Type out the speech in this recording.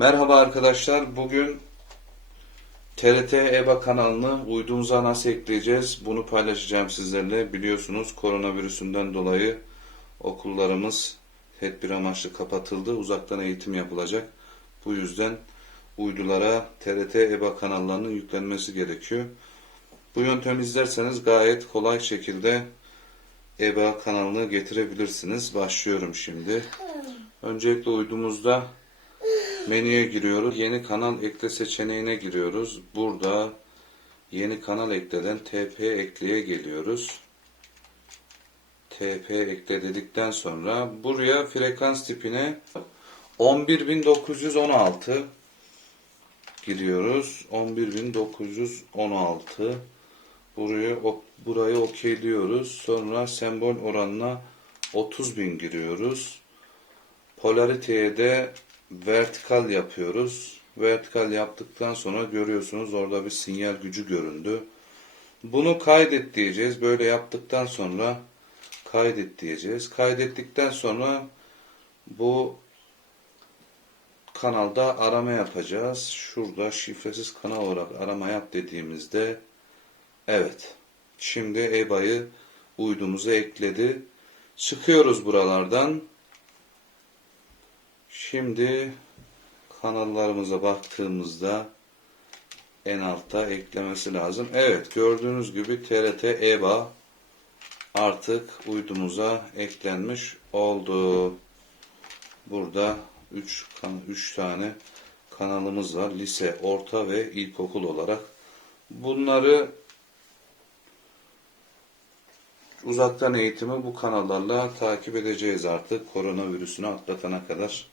Merhaba arkadaşlar. Bugün TRT EBA kanalını uyduğumuza nasıl ekleyeceğiz? Bunu paylaşacağım sizlerle. Biliyorsunuz koronavirüsünden dolayı okullarımız tedbir amaçlı kapatıldı. Uzaktan eğitim yapılacak. Bu yüzden uydulara TRT EBA kanallarının yüklenmesi gerekiyor. Bu yöntemi izlerseniz gayet kolay şekilde EBA kanalını getirebilirsiniz. Başlıyorum şimdi. Öncelikle uydumuzda menüye giriyoruz. Yeni kanal ekle seçeneğine giriyoruz. Burada yeni kanal ekleden TP ekleye geliyoruz. TP ekle dedikten sonra buraya frekans tipine 11916 giriyoruz. 11916 buraya burayı okeyliyoruz. Sonra sembol oranına 30.000 giriyoruz. Polariteye de vertikal yapıyoruz. Vertikal yaptıktan sonra görüyorsunuz orada bir sinyal gücü göründü. Bunu kaydet diyeceğiz. Böyle yaptıktan sonra kaydet diyeceğiz. Kaydettikten sonra bu kanalda arama yapacağız. Şurada şifresiz kanal olarak arama yap dediğimizde evet. Şimdi EBA'yı uydumuza ekledi. Çıkıyoruz buralardan. Şimdi kanallarımıza baktığımızda en altta eklemesi lazım. Evet gördüğünüz gibi TRT EBA artık uydumuza eklenmiş oldu. Burada 3 3 tane kanalımız var. Lise, orta ve ilkokul olarak. Bunları uzaktan eğitimi bu kanallarla takip edeceğiz artık koronavirüsünü atlatana kadar.